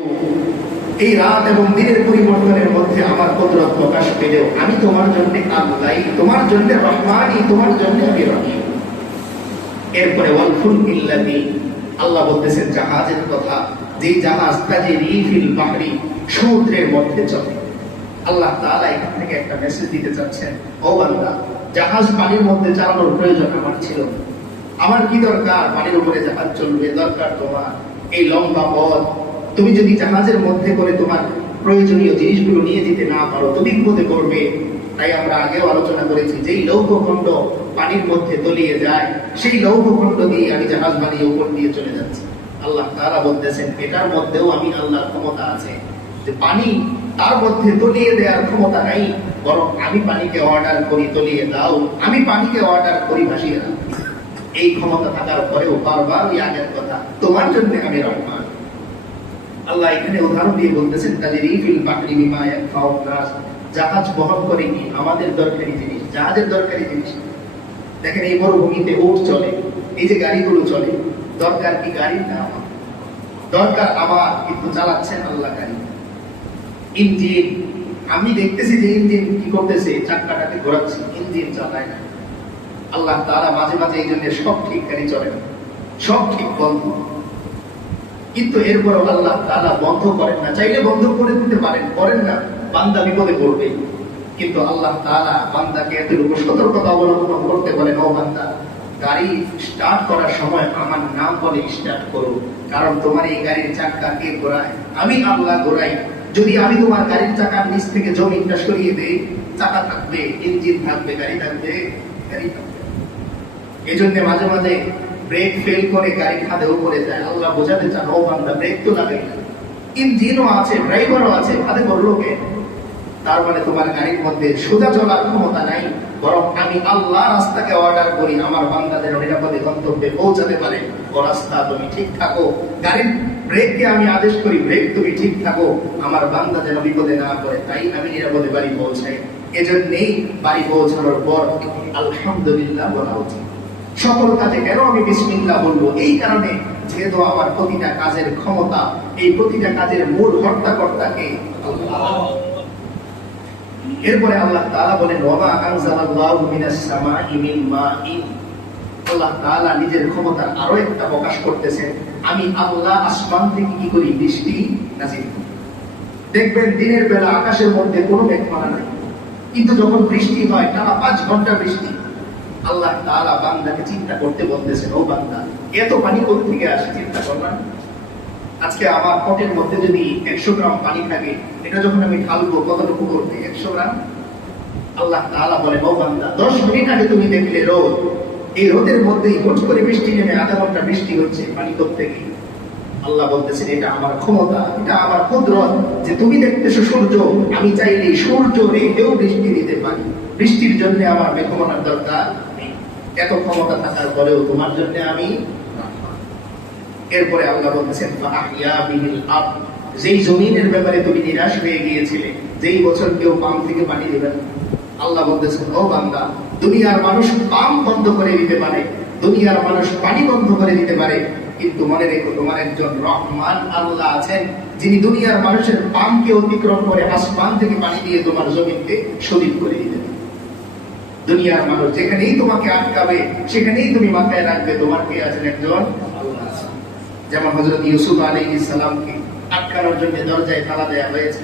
এই রাত এবং দিনের পরিবর্তনের মধ্যে আমার কুদরত প্রকাশ পেলেও আমি তোমার জন্য আল্লাহ, তোমার জন্য রহমানি, তোমার জন্য আমি রহিম। এরপরে ওয়াল ফুলকিল্লাতি, আল্লাহ বলতেছেন জাহাজের কথা, যে জাহাজ তাজরি ফিল বাহরি, সমুদ্রের মধ্যে চলে। আল্লাহ তাআলা এখান থেকে একটা মেসেজ দিতে চাচ্ছেন, ও বান্দা, জাহাজ পানির মধ্যে চালানোর প্রয়োজন আমার ছিল না। আমার কি দরকার পানির উপরে জাহাজ চলবে? দরকার তোমার এই লম্বা পথ। তুমি যদি জাহাজের মধ্যে করে তোমার প্রয়োজনীয় জিনিসগুলো নিয়ে যেতে না পারো, তুমি বিপদে পড়বে। তাই আমরা আগেও আলোচনা করেছি, যেই লৌহখণ্ড পানির মধ্যে তলিয়ে যায়, সেই লৌহখণ্ড দিয়ে আমি জাহাজ বানিয়ে উপর দিয়ে চলে যাচ্ছি। আল্লাহ তাআলা বলতেছেন, এটার মধ্যেও আমি আল্লাহর ক্ষমতা আছে, যে পানি তার মধ্যে তলিয়ে দেওয়ার ক্ষমতা নাই, বরং আমি পানিকে অর্ডার করি তলিয়ে দাও, আমি পানিকে অর্ডার করি ভাসিয়ে দাও। এই ক্ষমতা থাকার পরেও বারবার ওই আগের কথা, তোমার জন্য আমি রহমান। আল্লাহ এখানে উদাহরণ দিয়ে বলতেছেন, তাজরি ফিল বাহরি বিমা ইয়ানফাউন নাস, জাহাজ বহন করে কি আমাদের দরকারি জিনিস, জাহাজের দরকারি জিনিস। দেখেন এই মরুভূমিতে উট চলে, এই যে গাড়িগুলো চলে, দরকার কি গাড়ি না আমার? দরকার আমার, কিন্তু চালাচ্ছেন আল্লাহ গাড়ি। ইঞ্জিন, আমি দেখতেছি যে ইঞ্জিন কি করতেছে, চাকাটাকে ঘোরাচ্ছে, ইঞ্জিন চালায় না। আল্লাহ তাআলা মাঝে মাঝে এই জন্য সব ঠিক গাড়ি চলে না, সব ঠিক বন্ধ। কিন্তু এরপর আল্লাহ তাআলা বন্ধ করেন না, চাইলে বন্ধ করে দিতে পারেন, করেন না, বান্দা বিপদে পড়বে। কিন্তু আল্লাহ তাআলা বান্দাকে এতটুকু সতর্কতা অবলম্বন করতে বলেন, ও বান্দা, গাড়ি স্টার্ট করার সময় আমার নাম বলে স্টার্ট করো, কারণ তোমার এই গাড়ির চাকা কে ঘোরায়? আমি আল্লাহ ঘোরাই। যদি আমি তোমার গাড়ির চাকার নিচ থেকে জমিনটা সরিয়ে দেই, চাকা থাকবে, ইঞ্জিন থাকবে, গাড়ি থাকবে, গাড়ি থাকবে। এজন্য মাঝে মাঝে ব্রেক ফেল করে গাড়ি খাদেও পড়ে যায়। আল্লাহ বোঝাতে চান, ও বান্দা, ব্রেক তো লাগে, ইঞ্জিনও আছে, ড্রাইভারও আছে, খাদে পড়লো কে? তার মানে তোমার গাড়ির মধ্যে সোজা চলার ক্ষমতা নাই, বরং আমি আল্লাহ রাস্তাকে অর্ডার করি আমার বান্দাদের নিরাপদে গন্তব্যে পৌঁছাতে পারে। ও রাস্তা তুমি ঠিক থাকো, গাড়ির ব্রেককে আমি আদেশ করি, ব্রেক তুমি ঠিক থাকো, আমার বান্দা যেন বিপদে না পড়ে, তাই আমি নিরাপদে বাড়ি পৌঁছাই। এজন্যই বাড়ি পৌঁছানোর পর আলহামদুলিল্লাহ বলা উচিত। সকল কাজে কেন আমি বিসমিল্লাহ বলবো? এই কারণে, যেহেতু আমার প্রতিটা কাজের ক্ষমতা, এই প্রতিটা কাজের মূল হর্তাকর্তাকে আল্লাহ। এরপরে আল্লাহ তাআলা বলেন, ওয়া আনজালাল্লাহু মিনাস সামাই মিন মাইন, আল্লাহ তাআলা নিজের ক্ষমতার আরো একটা প্রকাশ করতেছেন, আমি আল্লাহ আসমান থেকে কি করি? বৃষ্টি নাযিল করি। দেখবেন দিনের বেলা আকাশের মধ্যে কোনো মেঘমালা নাই, কিন্তু যখন বৃষ্টি হয়, টানা 5 ঘন্টা বৃষ্টি, আল্লাহ তাআলা বান্দাকে চিন্তা করতে বলতেছেন, ও বান্দা, এত পানি কোথা থেকে আসে? চিন্তা করলাম, আজকে আমার পটের মধ্যে যদি 100 গ্রাম পানি থাকে, এটা যখন আমি ঢালবো কতটুকু করবে? 100 গ্রাম। আল্লাহ তাআলা বলেন, ও বান্দা, 10 মিনিট আগে তুমি দেখলে রোদ, এই রোদের মধ্যেই হঠাৎ করে বৃষ্টি নেমে আধা ঘন্টা বৃষ্টি হচ্ছে, পানি কোত্থেকে? আল্লাহ বলতেছেন, এটা আমার ক্ষমতা, এটা আমার কুদরত, যে তুমি দেখতেছো সূর্য, আমি চাইলে সূর্য রেখেও বৃষ্টি দিতে পারি। বৃষ্টির জন্য আমার মেঘমালার দরকার নেই। এত ক্ষমতা থাকার পরেও তোমার জন্য আমি। এরপরে আল্লাহ বলতেছেন, ফাহিয়া বিহিল আরদ, যেই জমিনের ব্যাপারে তুমি নিরাশ হয়ে গিয়েছিলে, যেই বছর কেউ পাম্প থেকে পানি দিবে না, আল্লাহ বলতেছেন, ও বান্দা, দুনিয়ার মানুষ পাম্প বন্ধ করে দিতে পারে, দুনিয়ার মানুষ পানি বন্ধ করে দিতে পারে, কিন্তু মনে রেখো, তোমার একজন রহমান আল্লাহ আছেন, যিনি দুনিয়ার মানুষের পাম্পকে অতিক্রম করে আসমান থেকে পানি দিয়ে তোমার জমিনকে সজীব করে দিতে পারে। দুনিয়ার মানুষ যেখানেই তোমাকে আটকাবে, সেখানেই তুমি মাথায় রাখবে, তোমার কে আছেন? একজন আল্লাহ আছেন। যেমন হযরত ইউসুফ আলাইহিস সালামকে আটকানোর জন্য দরজায় তালা দেয়া হয়েছে,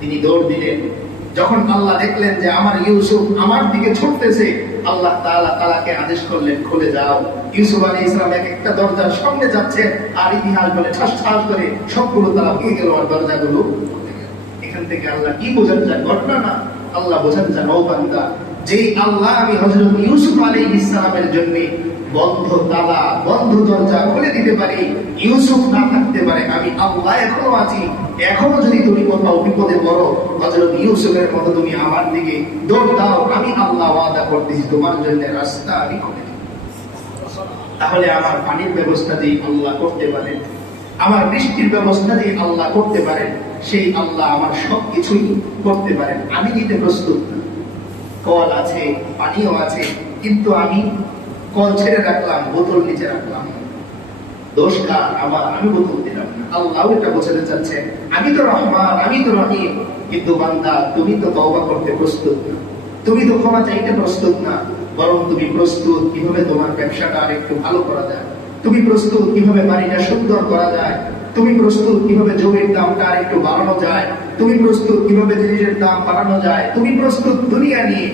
তিনি দৌড় দিলেন। যখন আল্লাহ দেখলেন যে আমার ইউসুফ আমার দিকে ছুটতেছে, আল্লাহ তাআলা তালাকে আদেশ করলেন, খুলে যাও। ইউসুফ আলাইহিস সালাম এক একটা দরজার সামনে যাচ্ছেন, আর ইতিহাস বলে ঠাস ঠাস করে সবগুলো তালা ভেঙে গেল, আর দরজাগুলো। এখান থেকে আল্লাহ কি বোঝাতে চান? ঘটনা না, আল্লাহ বোঝাতে চান, ও বান্দা, যেই আল্লাহ আমি হযরত ইউসুফ আলাইহিস সালামের জন্য বন্ধ তালা, বন্ধ দরজা খুলে দিতে পারি, ইউসুফ না থাকতে পারে, আমি আল্লাহ এখনো আছি। এখনো যদি তুমি কোথাও বিপদে পড়ো, হযরত ইউসুফের মতো তুমি আমার দিকে দৌড় দাও, আমি আল্লাহ ওয়াদা করতেছি, তোমার জন্য রাস্তা আমি খুলে দেব। তাহলে আমার পানির ব্যবস্থা যে আল্লাহ করতে পারেন, আমার বৃষ্টির ব্যবস্থা যে আল্লাহ করতে পারেন, সেই আল্লাহ আমার সবকিছুই করতে পারেন। আমি দিতে প্রস্তুত না। কল আছে, পানিও আছে, কিন্তু আমি কল ছেড়ে রাখলাম, বোতল নিচে রাখলাম। দোষ কার? আমার, আমি বোতল দিলাম না। আল্লাহ এটা বোঝাতে চাচ্ছে আমি তো রহমান, আমি তো রহিম, কিন্তু বান্দা তুমি তো তওবা করতে প্রস্তুত না, তুমি তো ক্ষমা চাইতে প্রস্তুত না, বরং তুমি প্রস্তুত কিভাবে তোমার ব্যবসাটা আরেকটু ভালো করা যায়, তুমি প্রস্তুত কিভাবে বাড়িটা সুন্দর করা যায়, তুমি প্রস্তুত কিভাবে জমির দামটা আরেকটু বাড়ানো যায়, তুমি প্রস্তুত কিভাবে জিনিসের দাম বাড়ানো যায়, তুমি প্রস্তুত দুনিয়া নিয়ে।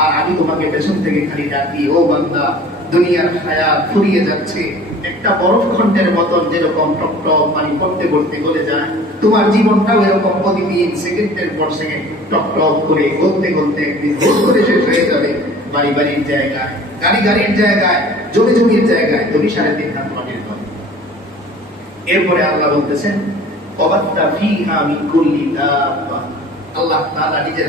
আর আমি তোমাকে পেছন থেকে খালি ডাকি, ও বান্দা, দুনিয়ার হায়াত ফুরিয়ে যাচ্ছে, একটা বরফ খণ্ডের মতন যেরকম টক টক পানি পড়তে পড়তে গলে যায়, তোমার জীবনটাও এরকম প্রতিদিন সেকেন্ডের পর সেকেন্ড টক টক করে গলতে গলতে একদিন হুট করে শেষ হয়ে যাবে। বাড়ি বাড়ির জায়গায়, গাড়ি গাড়ির জায়গায়, জমি জমির জায়গায় তুমি 3.5 হাত মাটির ঘর। এরপরে আল্লাহ বলতেছেন, আল্লাহ তাআলা নিজের